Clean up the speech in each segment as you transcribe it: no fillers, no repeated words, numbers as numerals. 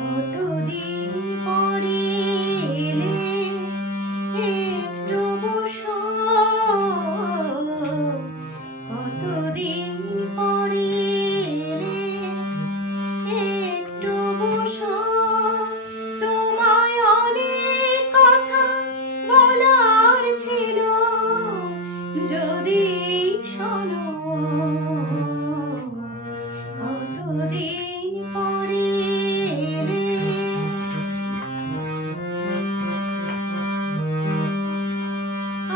কতদিন পরে এলে একটু বসো, কতদিন পরে এলে একটু বসো, তোমায় অনেক কথা বলার ছিল, যদি শোনো। কতদিন পরে এলে,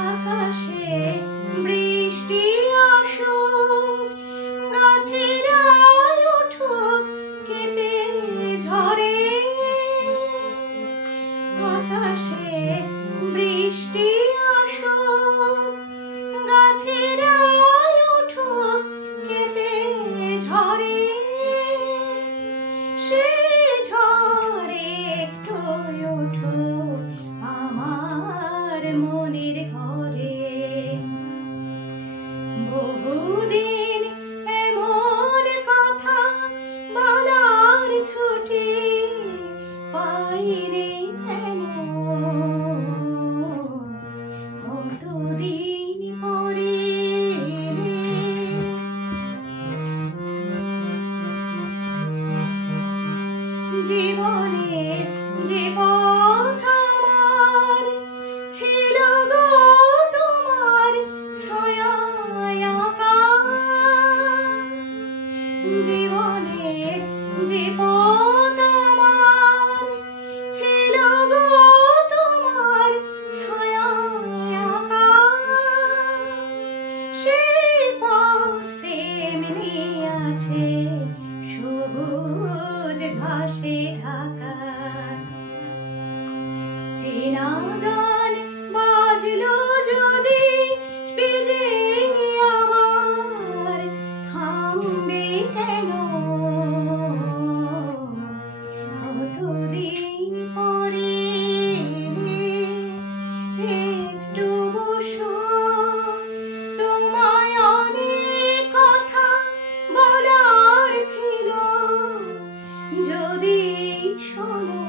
আকাশে বৃষ্টি আসুক, গাছেরা উঠুক কেঁপে ঝরে, আকাশে বৃষ্টি আসুক, গাছেরা উঠুক কেঁপে ঝরে, সে ঝরে একটু উঠুক আমার মনের ঘরে। বহুদিন এমন কথা বলার ছুটি পাইনি যেন, কতদিন পরে এলে। জীবনের যে পথ আমার ছিল গো তোমার ছায়ায় আঁকা, জীবনের যে পথ আমার ছিল গো তোমার ছায়ায় আঁকা, সেই পথ তেমনি আছে সবুজ ঘাসে ঢাকা। চেনা গান বাজলো যদি বেজে আবার থামবে কেন, কতদিন পরে এলে একটু বসো, তোমায় অনেক কথা বলার ছিল, যদি শোনো।